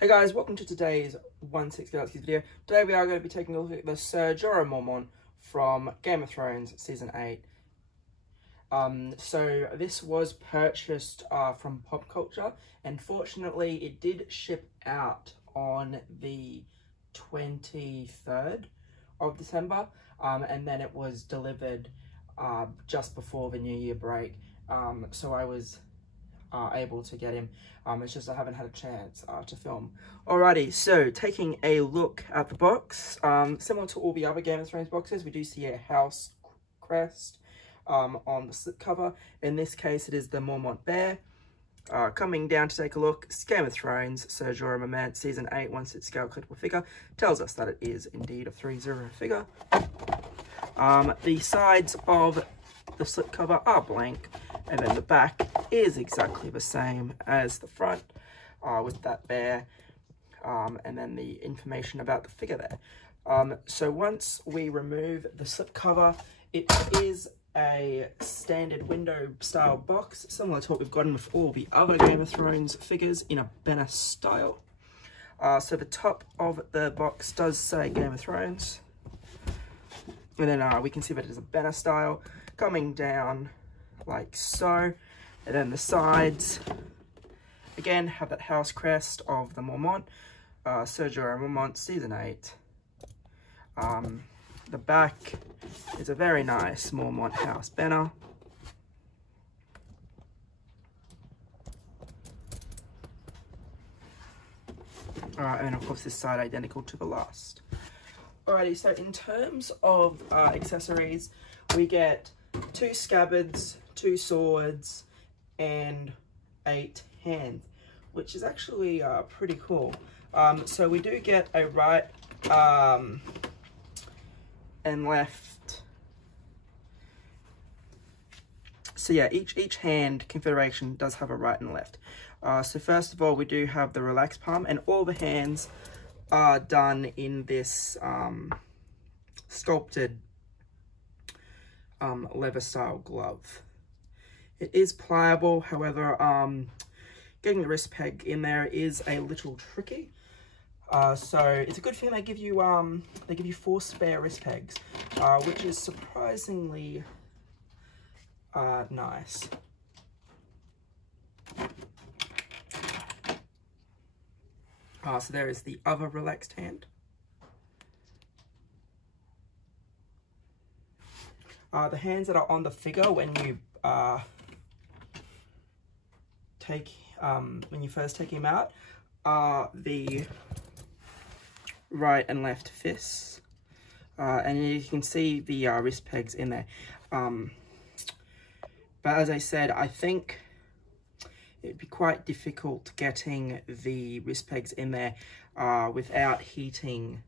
Hey guys, welcome to today's 1/6 Galaxies video. Today we are going to be taking a look at the Ser Jorah Mormont from Game of Thrones Season 8. So this was purchased from Pop Culture, and fortunately it did ship out on the 23rd of December, and then it was delivered just before the New Year break, so I was able to get him. It's just I haven't had a chance to film. Alrighty, so taking a look at the box, similar to all the other Game of Thrones boxes, we do see a house crest on the slipcover. In this case, it is the Mormont bear. Coming down to take a look, Game of Thrones, Ser Jorah Mormont, Season 8, 1/6 scale collectible figure, tells us that it is indeed a 3/0 figure. The sides of the slipcover are blank, and then the back is exactly the same as the front, with that bear, and then the information about the figure there. So once we remove the slipcover, it is a standard window style box, similar to what we've gotten with all the other Game of Thrones figures in a banner style. So the top of the box does say Game of Thrones, and then we can see that it is a banner style coming down like so, and then the sides again have that house crest of the Mormont, Ser Jorah Mormont, Season 8. The back is a very nice Mormont house banner. And of course this side identical to the last. Alrighty, so in terms of accessories, we get 2 scabbards, 2 swords, and 8 hands, which is actually pretty cool. So we do get a right and left. So yeah, each hand configuration does have a right and left. So first of all, we do have the relaxed palm, and all the hands are done in this sculpted leather style glove. It is pliable, however, getting the wrist peg in there is a little tricky. So it's a good thing they give you 4 spare wrist pegs, which is surprisingly nice. So there is the other relaxed hand. The hands that are on the figure when you first take him out are the right and left fists, and you can see the wrist pegs in there. But as I said, I think it'd be quite difficult getting the wrist pegs in there without heating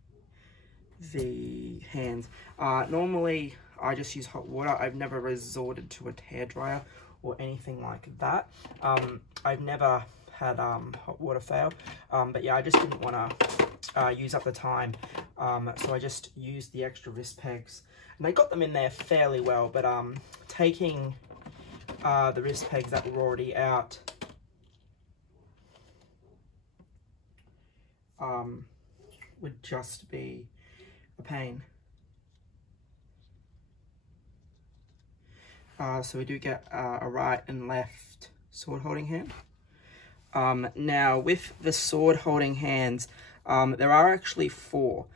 the hands. Normally I just use hot water. I've never resorted to a hairdryer or anything like that. I've never had hot water fail, but yeah, I just didn't want to use up the time, so I just used the extra wrist pegs, and I got them in there fairly well. But taking the wrist pegs that were already out would just be a pain. So we do get a right and left sword holding hand. Now with the sword holding hands, there are actually 4.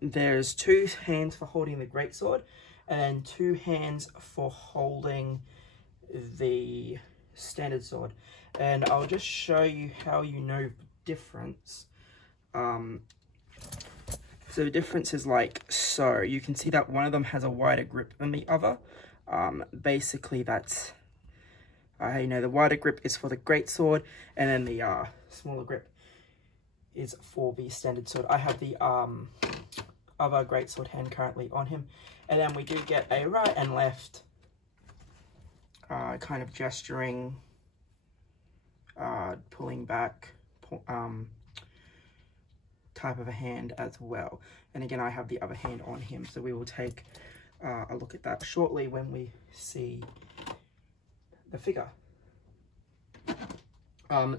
There's 2 hands for holding the greatsword, and then 2 hands for holding the standard sword. And I'll just show you how you know the difference. So the difference is like so. You can see that one of them has a wider grip than the other. Basically that's, the wider grip is for the greatsword, and then the smaller grip is for the standard sword. I have the other greatsword hand currently on him, and then we do get a right and left kind of gesturing, pulling back type of a hand as well. And again, I have the other hand on him, so we will take a look at that shortly when we see the figure.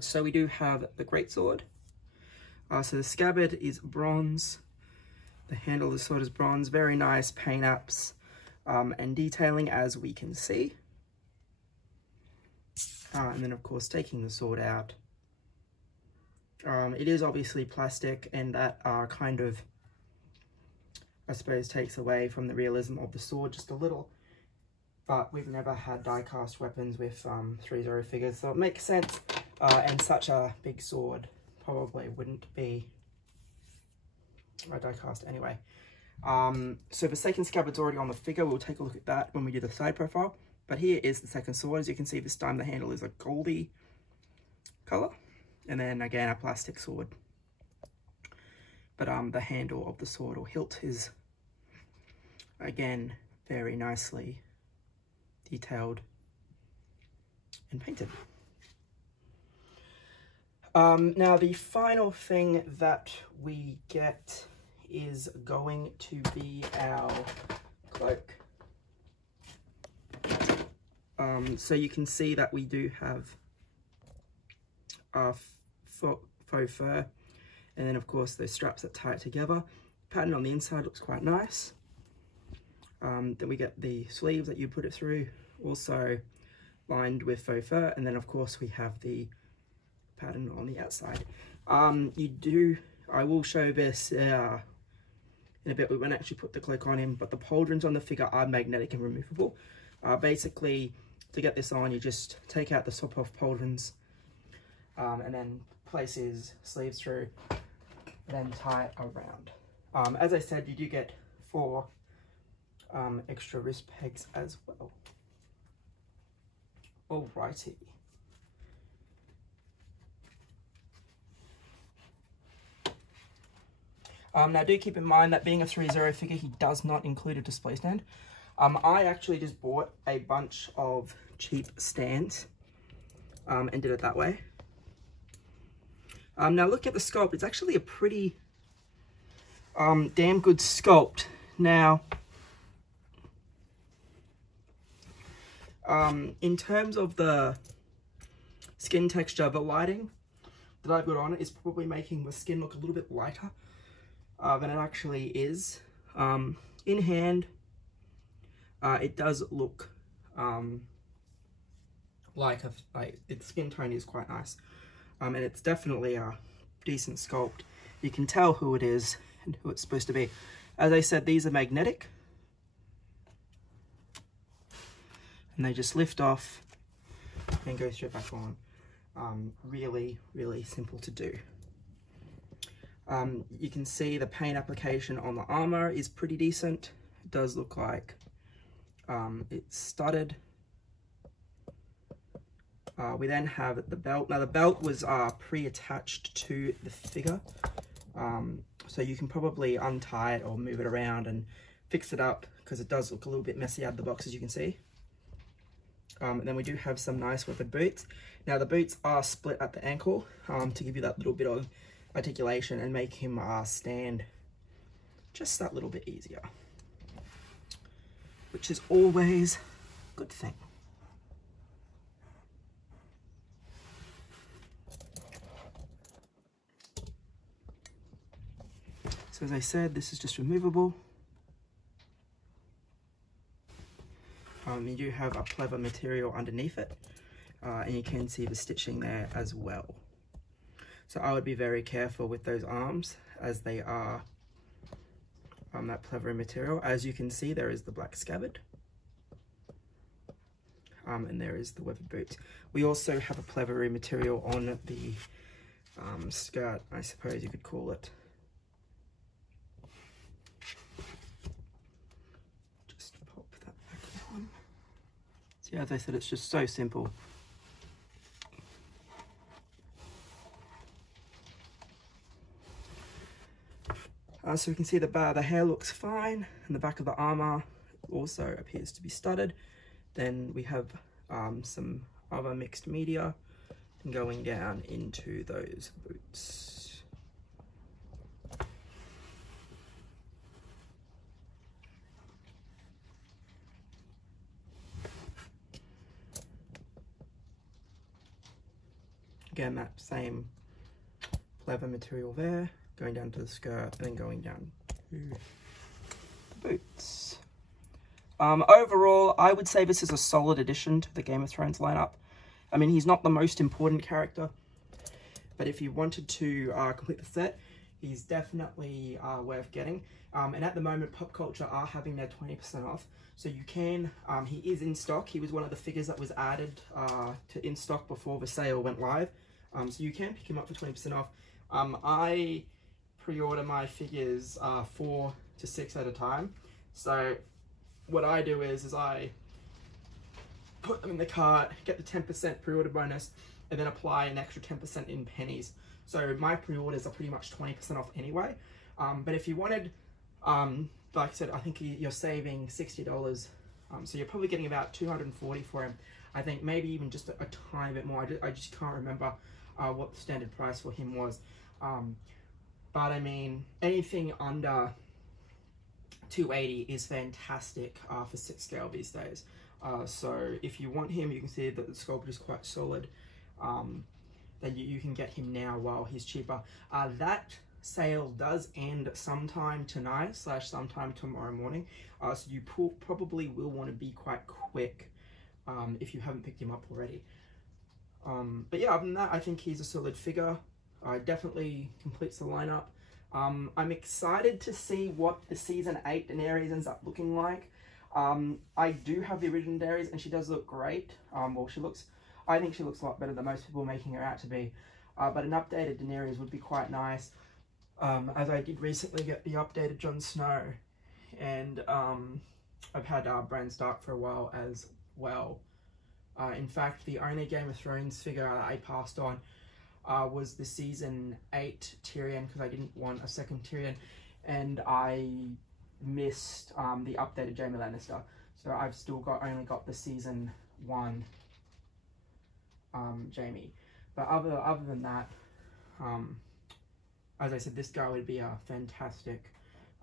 So we do have the greatsword, So the scabbard is bronze. The handle of the sword is bronze. Very nice paint apps and detailing, as we can see. And then, of course, taking the sword out. It is obviously plastic, and that kind of, I suppose, takes away from the realism of the sword just a little. But we've never had die-cast weapons with 3-0 figures, so it makes sense. And such a big sword probably wouldn't be a die-cast anyway. So the second scabbard's already on the figure. We'll take a look at that when we do the side profile. But here is the second sword. As you can see, this time the handle is a goldy colour. And then again, a plastic sword. But the handle of the sword or hilt is, again, very nicely detailed and painted. Now the final thing that we get is going to be our cloak. So you can see that we do have our faux fur, and then of course those straps that tie it together. Pattern on the inside looks quite nice. Then we get the sleeves that you put it through, also lined with faux fur, and then of course we have the pattern on the outside. I will show this in a bit. We won't actually put the cloak on him, but the pauldrons on the figure are magnetic and removable. Basically, to get this on, you just take out the top off pauldrons, and then place his sleeves through, then tie it around. As I said, you do get 4 extra wrist pegs as well. Alrighty. Now do keep in mind that being a 3-0 figure, he does not include a display stand. I actually just bought a bunch of cheap stands and did it that way. Now look at the sculpt. It's actually a pretty damn good sculpt. Now, in terms of the skin texture, the lighting that I've got on it is probably making the skin look a little bit lighter than it actually is. In hand, it does look like its skin tone is quite nice, and it's definitely a decent sculpt. You can tell who it is and who it's supposed to be. As I said, these are magnetic, and they just lift off and go straight back on. Really, really simple to do. You can see the paint application on the armor is pretty decent. It does look like it's studded. We then have the belt. Now the belt was pre-attached to the figure, so you can probably untie it or move it around and fix it up, because it does look a little bit messy out of the box, as you can see. And then we do have some nice weathered boots. Now the boots are split at the ankle to give you that little bit of articulation and make him stand just that little bit easier, which is always a good thing. So as I said, this is just removable. You do have a pleather material underneath it, and you can see the stitching there as well. So I would be very careful with those arms, as they are that pleather material. As you can see, there is the black scabbard, and there is the weathered boot. We also have a pleather material on the skirt, I suppose you could call it. Just pop that back on. See, as I said, it's just so simple. So we can see the hair looks fine, and the back of the armor also appears to be studded. Then we have some other mixed media going down into those boots. Again, that same leather material there, going down to the skirt, and then going down to the boots. Overall, I would say this is a solid addition to the Game of Thrones lineup. I mean, he's not the most important character, but if you wanted to complete the set, he's definitely worth getting. And at the moment, Pop Culture are having their 20% off, so you can, he is in stock. He was one of the figures that was added to in stock before the sale went live, so you can pick him up for 20% off. I pre-order my figures 4 to 6 at a time, so what I do is I put them in the cart, get the 10% pre-order bonus, and then apply an extra 10% in pennies. So my pre-orders are pretty much 20% off anyway. But if you wanted, like I said, I think you're saving $60. So you're probably getting about $240 for him. I think maybe even just a tiny bit more. I just can't remember what the standard price for him was. But I mean, anything under $280 is fantastic for 6 scale these days. So if you want him, you can see that the sculpt is quite solid. Then you can get him now while he's cheaper. That sale does end sometime tonight / sometime tomorrow morning. So you probably will want to be quite quick if you haven't picked him up already. But yeah, other than that, I think he's a solid figure. Definitely completes the lineup. I'm excited to see what the Season 8 Daenerys ends up looking like. I do have the original Daenerys, and she does look great. Well, I think she looks a lot better than most people are making her out to be. But an updated Daenerys would be quite nice. As I did recently get the updated Jon Snow, and I've had Bran Stark for a while as well. In fact, the only Game of Thrones figure I passed on was the Season 8 Tyrion, because I didn't want a second Tyrion, and I missed the updated Jaime Lannister. So I've still only got the Season 1 Jaime. But other than that, as I said, this guy would be a fantastic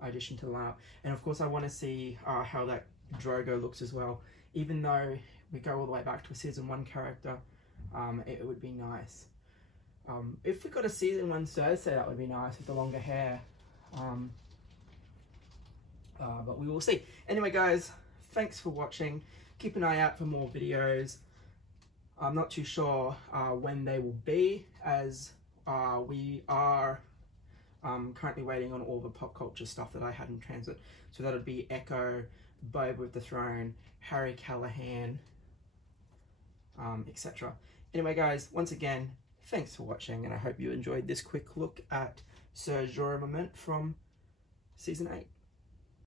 addition to the lineup. And of course, I want to see how that Drogo looks as well. Even though we go all the way back to a Season 1 character, it would be nice. If we got a Season 1 Cersei, that would be nice with the longer hair. But we will see. Anyway, guys, thanks for watching. Keep an eye out for more videos. I'm not too sure when they will be, as we are currently waiting on all the pop culture stuff that I had in transit. So that would be Echo, Bob with the Throne, Harry Callahan, etc. Anyway, guys, once again, thanks for watching, and I hope you enjoyed this quick look at Ser Jorah Mormont from Season 8.